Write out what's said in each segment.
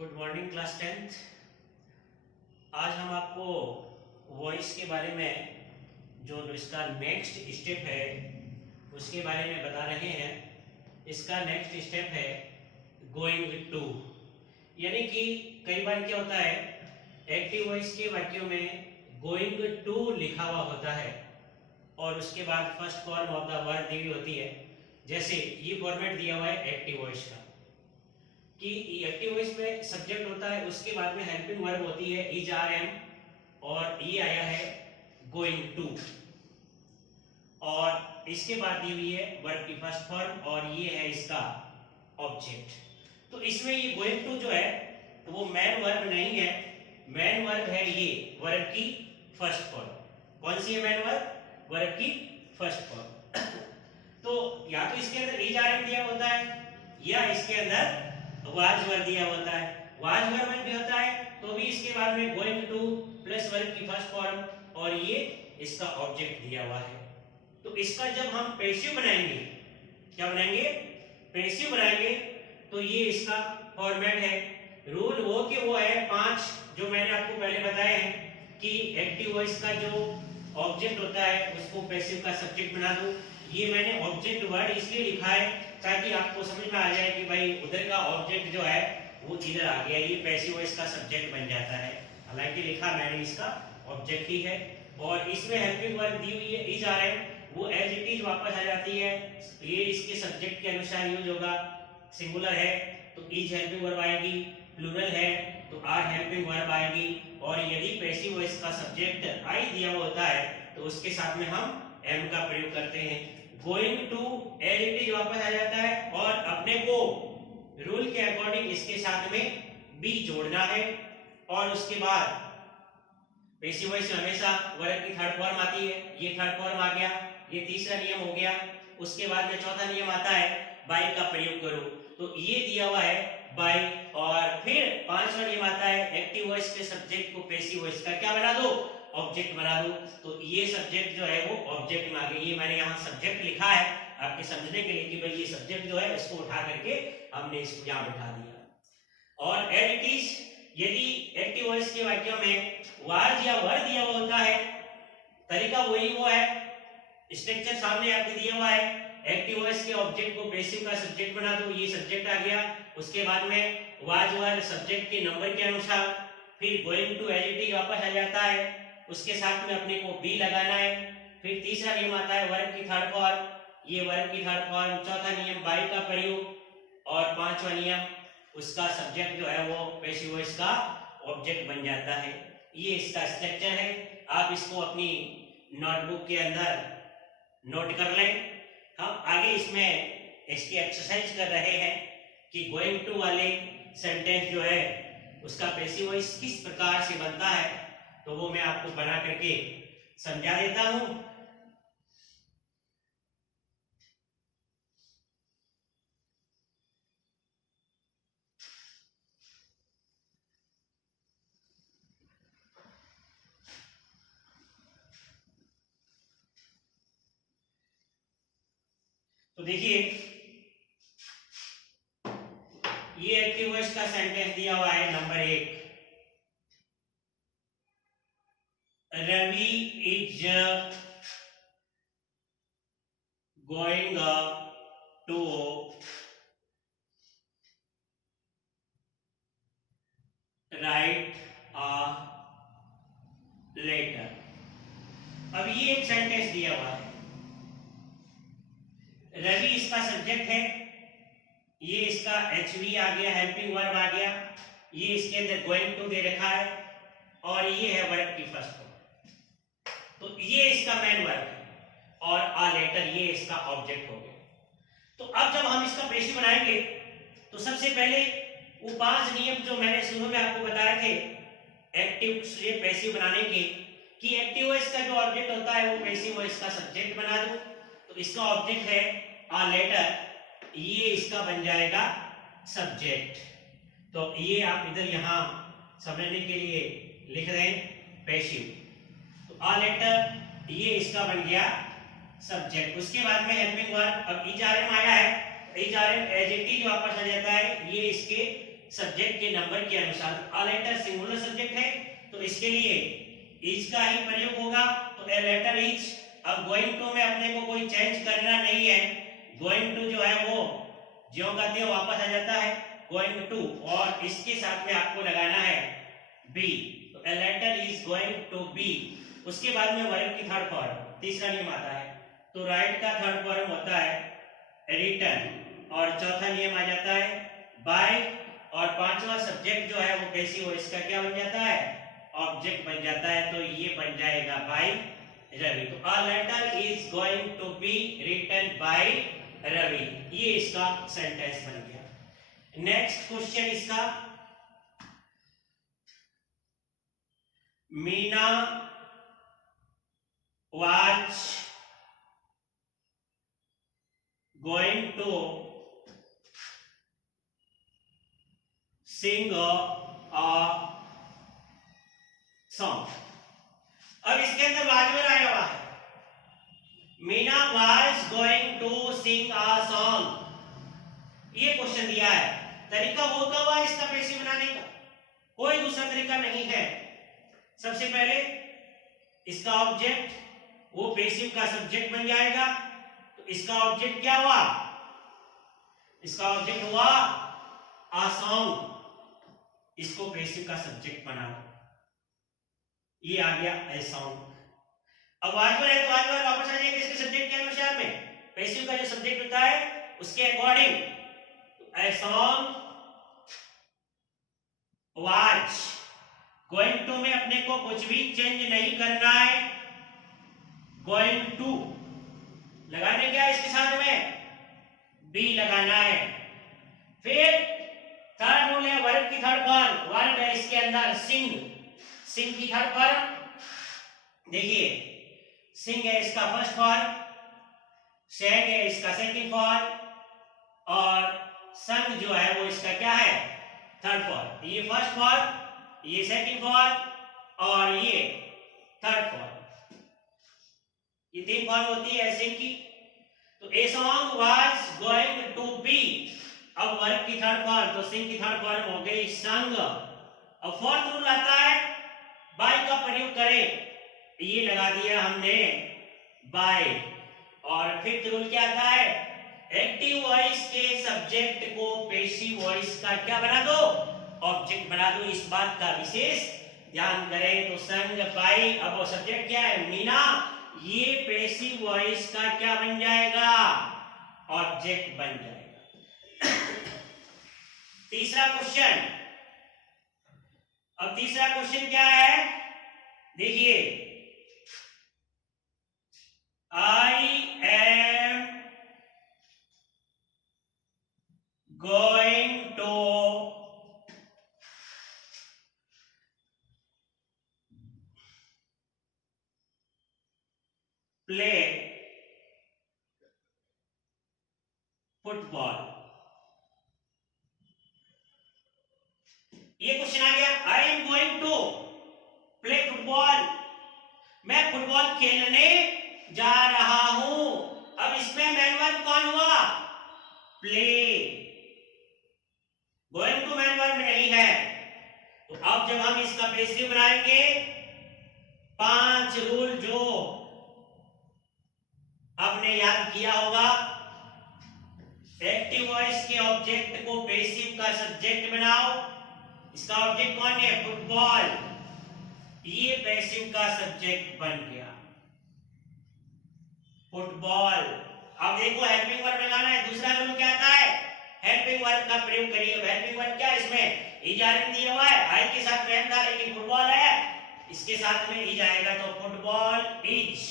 Good morning class 10th। आज हम आपको वॉइस के बारे में जो इसका नेक्स्ट स्टेप है उसके बारे में बता रहे हैं। इसका नेक्स्ट स्टेप है गोइंग टू, यानी कि कई बार क्या होता है एक्टिव वॉइस के वाक्यों में गोइंग टू लिखा हुआ होता है और उसके बाद first form of the verb दी हुई होती है। जैसे ये फॉर्मेट दिया हुआ है एक्टिव वॉइस का कि एक्टिव वॉइस में सब्जेक्ट होता है, उसके बाद में हेल्पिंग वर्ब होती है इज आर एम और ये आया है गोइंग टू और इसके बाद दी हुई है वर्ब की फर्स्ट फॉर्म और ये है इसका ऑब्जेक्ट। तो इसमें ये गोइंग टू जो है तो वो मैन वर्ब नहीं है, मैन वर्ब है ये वर्ब की फर्स्ट फॉर्म। कौन सी है मैन वर्ब? वर्ब की फर्स्ट फॉर्म। तो या तो इसके अंदर इज आर एम दिया होता है या इसके अंदर वाज वर्ब दिया होता है। वाज वर्ब भी होता है तो भी इसके बाद में गोइंग टू प्लस वर्ब की फर्स्ट फॉर्म और ये इसका ऑब्जेक्ट दिया हुआ है। तो इसका जब हम पैसिव बनाएंगे, क्या बनाएंगे? पैसिव बनाएंगे तो ये इसका फॉर्मेट है। रूल वो के वो है 5 जो मैंने आपको पहले बताए हैं कि एक्टिव वॉइस का जो ऑब्जेक्ट होता है उसको पैसिव का सब्जेक्ट बना दो। ये मैंने ऑब्जेक्ट वर्ड इसलिए लिखा है ताकि आपको समझ में आ जाए कि भाई उधर का ऑब्जेक्ट जो है वो इधर आ गया, ये पैसिव वॉइस का सब्जेक्ट बन जाता है। हालांकि लिखा मैंने इसका ऑब्जेक्ट ही है और इसमें हेल्पिंग वर्ब दी हुई है इज आर एम, वो एज इट इज वापस आ जाती है। ये इसके सब्जेक्ट के अनुसार यूज होगा। सिंगुलर है तो इज हेल्पिंग वर्ब आएगी, प्लूरल है तो आर हेल्पिंग वर्ब आएगी और यदि पैसिव वॉइस का सब्जेक्ट आई दिया हुआ होता है तो उसके साथ में हम एम का प्रयोग करते हैं। Going to as it is वापस आ जाता है और अपने को रूल के अकॉर्डिंग इसके साथ में बी जोड़ना है और उसके बाद पैसिव वॉइस में हमेशा वर्ब की थर्ड फॉर्म आती है। ये थर्ड फॉर्म आ गया, ये तीसरा नियम हो गया। उसके बाद में चौथा नियम आता है बाय का प्रयोग करो, तो ये दिया हुआ है बाय। और फिर पांचवा नियम आता है एक्टिव वॉइस के सब्जेक्ट को पैसिव वॉइस का क्या बना दो? ऑब्जेक्ट बना दो। तो ये सब्जेक्ट जो है वो ऑब्जेक्ट में आ गया। ये मैंने यहाँ सब्जेक्ट लिखा है आपके समझने के लिए कि भाई ये सब्जेक्ट जो है इसको उठा करके हमने इसको यहाँ बिठा दिया। और एज इट इज यदि एक्टिव वॉइस के वाक्यों में वाज या वर दिया हुआ होता है, तरीका वही वो है, स्ट्रक्चर सामने आपके दिया हुआ है। एक्टिव वॉइस के ऑब्जेक्ट को पैसिव का सब्जेक्ट बना दो, ये सब्जेक्ट आ गया। उसके बाद में वाज वर सब्जेक्ट के नंबर के अनुसार, फिर going to as it is वापस आ जाता है, उसके साथ में अपने को बी लगाना है। फिर तीसरा नियम आता है वर्ब की थर्ड फॉर्म, ये वर्ब की थर्ड फॉर्म। चौथा नियम बाय का प्रयोग और पांचवा नियम उसका सब्जेक्ट जो है वो पैसिव वॉइस का ऑब्जेक्ट बन जाता है। ये इसका स्ट्रक्चर है। आप इसको अपनी नोटबुक के अंदर नोट कर लें। हम आगे इसमें इसकी एक्सरसाइज कर रहे हैं कि गोइंग टू वाले सेंटेंस जो है उसका पैसिव वॉइस किस प्रकार से बनता है, तो वो मैं आपको बना करके समझा देता हूं। तो देखिए ये एक्टिव वॉइस का सेंटेंस दिया हुआ है number 1, Ravi is going to write a letter. अब ये एक सेंटेंस दिया हुआ है, रवि इसका सब्जेक्ट है, ये इसका एचवी आ गया, हेल्पिंग वर्ब आ गया, ये इसके अंदर गोइंग टू दे रखा है और ये है वर्ब की फर्स्ट फॉर्म। तो ये इसका मेन वर्ब है और आ लेटर ये इसका ऑब्जेक्ट हो गया। तो अब जब हम इसका पैसिव बनाएंगे तो सबसे पहले वो 5 नियम जो मैंने शुरू में आपको बताए थे एक्टिव से पैसिव बनाने के, कि एक्टिव वॉइस का जो ऑब्जेक्ट होता है वो पैसिव वॉइस का सब्जेक्ट बना दो। तो इसका ऑब्जेक्ट है आ लेटर, ये इसका बन जाएगा सब्जेक्ट। तो ये आप इधर यहां समझने के लिए लिख दें पैसिव। तो आ लेटर ये इसका बन गया सब्जेक्ट। उसके बाद में हेल्पिंग वर्ब, अब इज आर एम आया है, is are am as it is वापस आ जाता है, ये इसके सब्जेक्ट के नंबर के अनुसार। अ लेटर सिंगुलर सब्जेक्ट है तो इसके लिए इज का ही प्रयोग होगा, तो ए लेटर इज। अब गोइंग टू में अपने को कोई चेंज करना नहीं है, गोइंग टू जो है वो ज्यों का त्यों वापस आ जाता है, गोइंग टू, और इसके साथ में आपको लगाना है बी, तो a letter is going to be. उसके बाद में वर्ब की थर्ड फॉर्म, तीसरा नियम आता है, तो राइट का थर्ड फॉर्म होता है रिटर्न, और चौथा नियम आ जाता है बाय, और पांचवा सब्जेक्ट जो है वो पैसिव वॉइस का क्या बन जाता है, ऑब्जेक्ट बन जाता है, तो ये बन जाएगा बाय रवि। तो a letter is going to be written by Ravi, ये इसका सेंटेंस बन गया। नेक्स्ट क्वेश्चन इसका, Meena was going to sing a song। अब इसके अंदर वाजवर आया हुआ है, Meena was going to sing a song, ये क्वेश्चन दिया है। तरीका होता हुआ इसका पैसिव बनाने का, कोई दूसरा तरीका नहीं है। सबसे पहले इसका ऑब्जेक्ट वो पैसिव का सब्जेक्ट बन जाएगा, तो इसका ऑब्जेक्ट क्या हुआ, इसका ऑब्जेक्ट हुआ आ सॉन्ग, इसको पैसिव का सब्जेक्ट बनाओ, ये आ गया ए सॉन्ग। अब वाजवर है तो वाजवर वापस आ जाएगा इसके सब्जेक्ट के अनुसार में, पैसिव का जो सब्जेक्ट होता है उसके according, a song was, going to में अपने को कुछ भी चेंज नहीं करना है, गोइंग टू लगाने क्या है इसके साथ में, बी लगाना है। फिर थर्ड रूल है वर्ब की थर्ड फॉर्म, वर्ब है इसके अंदर सिंग, सिंग की थर्ड फॉर्म देखिए, सिंग है इसका फर्स्ट फॉर्म, सेंग है इसका सेकंड फॉर्म, और संग जो है वो इसका क्या है, थर्ड फॉर्म। ये फर्स्ट फॉर्म, ये सेकंड फॉर्म, और ये थर्ड फॉर्म, ये तीन फॉर्म होती है सिंग की। तो a song was going to be, अब वर्ब की थर्ड फॉर्म, तो सिंग की थर्ड फॉर्म हो गई संग। अब फोर्थ रूल आता है बाय का प्रयोग करें, ये लगा दिया हमने बाय। और फिफ्थ रूल क्या आता है, एक्टिव वॉइस के सब्जेक्ट को पैसिव वॉइस का क्या बना दो, ऑब्जेक्ट बना दो। इस बात का विशेष ध्यान करें, तो संग बाई, अब वो सब्जेक्ट क्या है मीना, ये पैसिव वॉइस का क्या बन जाएगा, ऑब्जेक्ट बन जाएगा। तीसरा क्वेश्चन, अब तीसरा क्वेश्चन क्या है देखिए, I am going to play football, ये क्वेश्चन आ गया। I am going to play football, मैं फुटबॉल खेलने जा रहा हूं। अब इसमें मैन वर्ब कौन हुआ, play, going to main verb नहीं है। तो अब जब हम इसका पैसिव बनाएंगे, 5 रूल जो आपने याद किया होगा, एक्टिव वॉइस के ऑब्जेक्ट को पैसिव का सब्जेक्ट बनाओ, इसका ऑब्जेक्ट कौन है, फुटबॉल, ये पैसिव का सब्जेक्ट बन गया फुटबॉल। अब देखो हेल्पिंग वर्ब लगाना है, दूसरा रूल क्या आता है, हेल्पिंग वर्ब का प्रयोग करिए। हेल्पिंग वर्ब क्या है, इसमें इजारन दिया हुआ है, आई के साथ में था लेकिन फुटबॉल है, इसके साथ में इज आएगा, तो football is,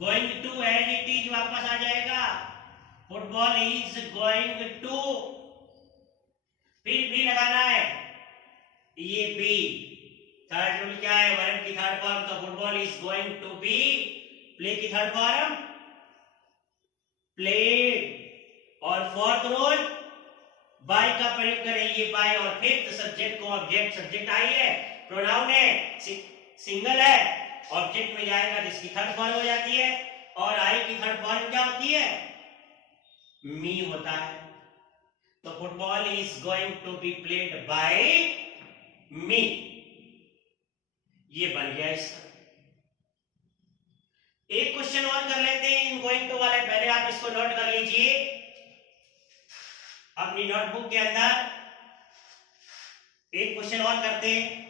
going to as it is वापस आ जाएगा, फुटबॉल इज गोइंग टू, फिर भी लगाना है, ये बी। थर्ड रूल क्या है, वर्ब की थर्ड फॉर्म, तो football is going to be, play की थर्ड फॉर्म प्लेड, और फोर्थ रूल बाय का प्रयोग करें, ये बाय, और फिफ्थ सब्जेक्ट को ऑब्जेक्ट, सब्जेक्ट आई है, प्रोनाउन है, सिंगल है, ऑब्जेक्ट में जाएगा जिसकी थर्ड फॉर्म हो जाती है, और आई की थर्ड फॉर्म क्या होती है, मी होता है। तो football is going to be played by me, ये बन गया इसका। एक क्वेश्चन और कर लेते हैं इन गोइंग टू वाले, पहले आप इसको नोट कर लीजिए अपनी नोटबुक के अंदर। एक क्वेश्चन और करते हैं।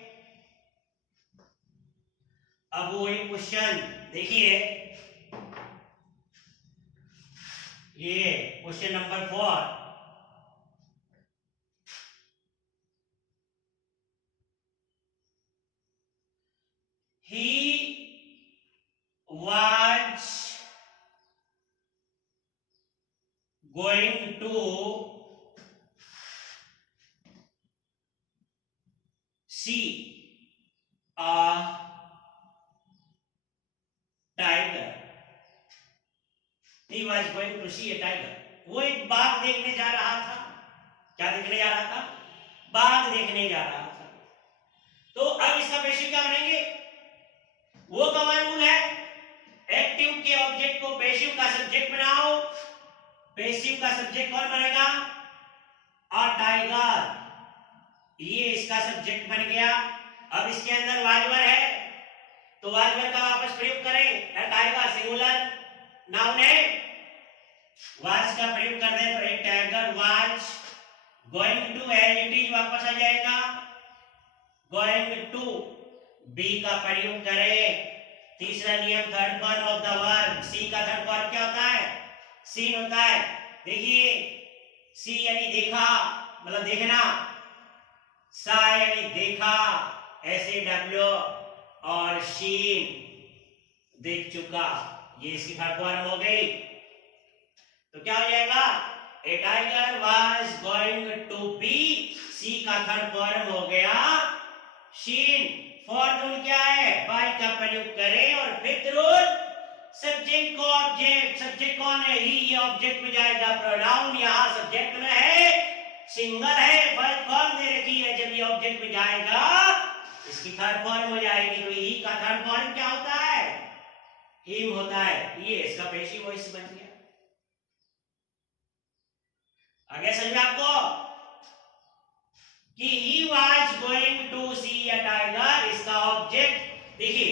अब वो एक क्वेश्चन देखिए, ये question number 4। He was going to see a tiger. He was going to see a tiger. वो एक बाघ देखने जा रहा था। क्या देखने जा रहा था? बाघ देखने जा रहा था। तो अब इसका पेशिव क्या बनेंगे? वो कमांड रूल है, एक्टिव के ऑब्जेक्ट को पेशिव का सब्जेक्ट बनाओ। पेशिव का सब्जेक्ट कौन बनेगा? अ टाइगर, ये इसका सब्जेक्ट बन गया। अब इसके अंदर वाजवर है, तो वाजवर का वापस प्रयोग करें। टाइगर सिंगुलर नाउन है, वाज का प्रयोग कर दें तो एक tiger was going to as it is वापस आ जाएगा। गोइंग टू बी का प्रयोग करें। तीसरा नियम, third form of the verb. See का थर्ड फॉर्म क्या होता है? सीन होता है। देखिए, सी यानी देखा, मतलब देखना। सा यानी देखा, ऐसे डब्ल्यू, और शीन देख चुका, ये इसकी थर्ड फॉर्म हो गई। तो क्या हो जाएगा? A tiger was going to be, see का थर्ड फॉर्म हो गया शीन। फोर्थ रूल क्या है? बाय का प्रयोग करें। और फिफ्थ रूल, सब्जेक्ट को ऑब्जेक्ट, सब्जेक्ट कौन है? ही, ये ऑब्जेक्ट में जाएगा। प्रोनाउन यहां सब्जेक्ट में है, सिंगल है, फर्स्ट फॉर्म दे रखी है। जब ये ऑब्जेक्ट में जाएगा इसकी थर्ड फॉर्म हो जाएगी। तो ही का थर्ड फॉर्म क्या होता है? हिम होता है। ये इसका पेशिव वॉइस बन गया। आगे समझ में आपको कि he was going to see a tiger, इसका ऑब्जेक्ट देखिए,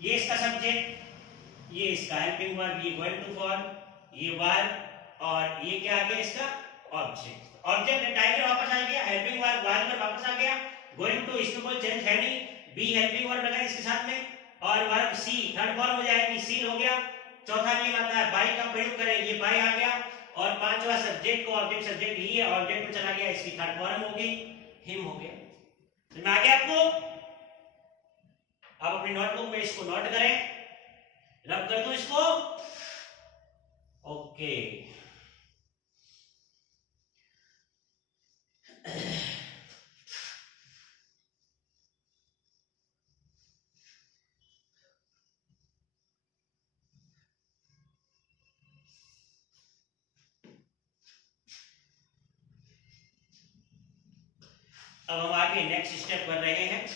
ये इसका सब्जेक्ट, ये इसका हेल्पिंग वर्ब, ये गोइंग टू फॉर्म, ये वर्ब, और ये क्या आ गया इसका ऑब्जेक्ट। ऑब्जेक्ट है टाइगर, वापस आ गया। हेल्पिंग वर्ब वाज वापस आ गया। गोइंग टू, इसमें कोई चेंज है नहीं। बी हेल्पिंग वर्ब लगा इसके साथ में, और वर्ब सी थर्ड फॉर्म हो जाएगी, सीन हो गया। चौथा नियम आता है बाय का प्रयोग करें, ये बाय आ गया। और पांचवा, सब्जेक्ट को ऑब्जेक्ट, सब्जेक्ट ही है, ऑब्जेक्ट में चला गया, इसकी थर्ड फॉर्म हो गई, हिम हो गया। समझ में आ गया आपको? आप अपनी नोटबुक में इसको नोट करें, रब कर दो इसको। ओके, अब हम आगे नेक्स्ट स्टेप कर रहे हैं।